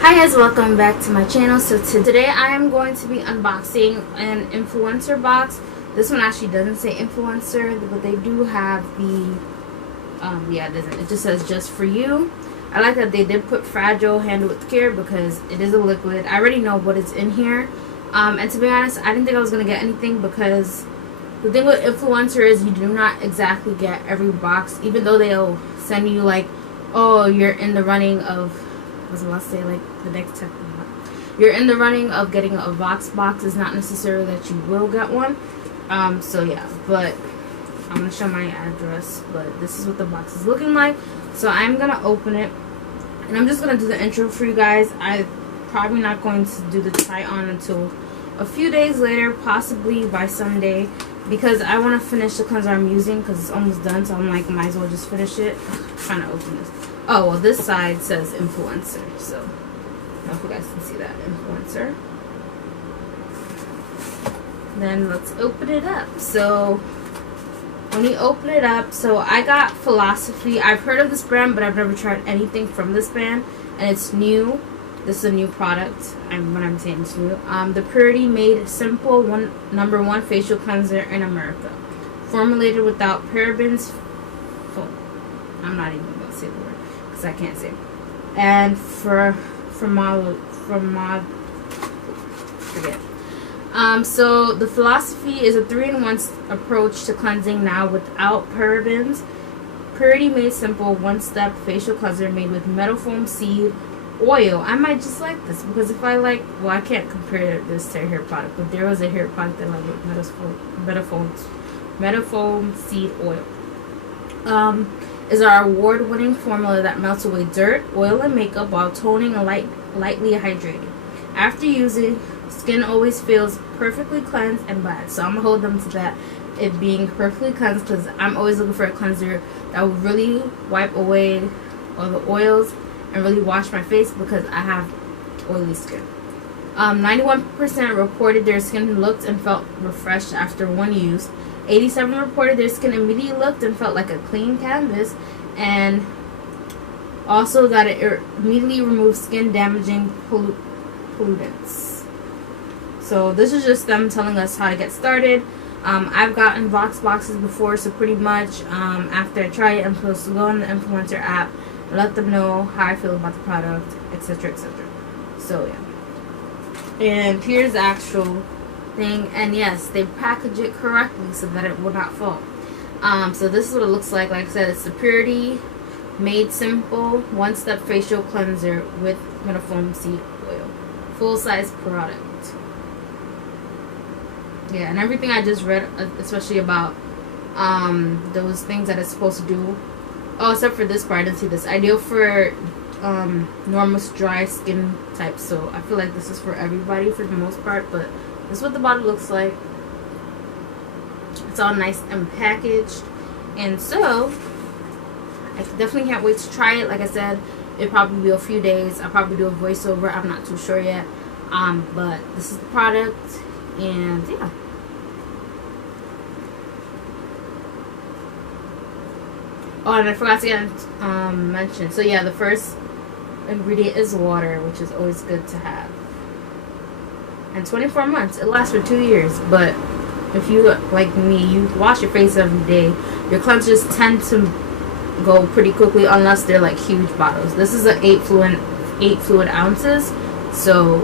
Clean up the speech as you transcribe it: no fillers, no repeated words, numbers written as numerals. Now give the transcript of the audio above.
Hi guys, welcome back to my channel. So today I am going to be unboxing an Influenster box. This one actually doesn't say Influencer, but they do have the yeah, it doesn't. It just says just for you. I like that they did put fragile, handle with care, because it is a liquid. I already know what is in here, and to be honest, I didn't think I was gonna get anything, because the thing with Influencer is you do not exactly get every box, even though they'll send you like, oh, you're in the running of, I was about to say like the next step. You're in the running of getting a box. Is not necessarily that you will get one. So yeah, but I'm gonna show my address. But this is what the box is looking like. So I'm gonna open it, and I'm just gonna do the intro for you guys. I'm probably not going to do the try on until a few days later, possibly by Sunday, because I want to finish the cleanser I'm using because it's almost done. So I'm like, might as well just finish it. I'm trying to open this. Oh, well, this side says Influencer, so I don't know if you guys can see that, Influencer. Then let's open it up. So when you open it up, so I got Philosophy. I've heard of this brand, but I've never tried anything from this brand, and it's new. This is a new product. When I'm saying it's new, the Purity Made Simple #1 facial cleanser in America, formulated without parabens. I'm not even gonna say the word, I can't say. And so the Philosophy is a 3-in-1 approach to cleansing now without parabens. Purity Made Simple one-step facial cleanser made with metal foam seed oil. I might just like this because if I like, well, I can't compare this to a hair product, but there was a hair product that I like with metal foam seed oil. Is our award-winning formula that melts away dirt, oil, and makeup while toning and lightly hydrating. After using, skin always feels perfectly cleansed and bad. So I'm going to hold them to that, it being perfectly cleansed, because I'm always looking for a cleanser that will really wipe away all the oils and really wash my face because I have oily skin. 91% reported their skin looked and felt refreshed after one use. 87% reported their skin immediately looked and felt like a clean canvas, and also that it immediately removes skin damaging pollutants. So this is just them telling us how to get started. I've gotten boxes before, so pretty much after I try it, I'm supposed to go on the Influencer app and let them know how I feel about the product, etc., etc. So yeah, and here's the actual thing, and yes, they package it correctly so that it will not fall. So this is what it looks like. Like I said, it's the Purity Made Simple one-step facial cleanser with metal foam seed oil, full-size product. Yeah, and everything I just read, especially about those things that it's supposed to do. Oh, except for this part, I didn't see this. Ideal for normal dry skin types. So I feel like this is for everybody for the most part, but this is what the bottle looks like. It's all nice and packaged. And so, I definitely can't wait to try it. Like I said, it'll probably be a few days. I'll probably do a voiceover. I'm not too sure yet. But this is the product. And yeah. Oh, and I forgot to mention. So yeah, the first ingredient is water, which is always good to have. And 24 months. It lasts for 2 years. But if you, like me, you wash your face every day, your cleansers tend to go pretty quickly unless they're like huge bottles. This is an 8 fluid ounces. So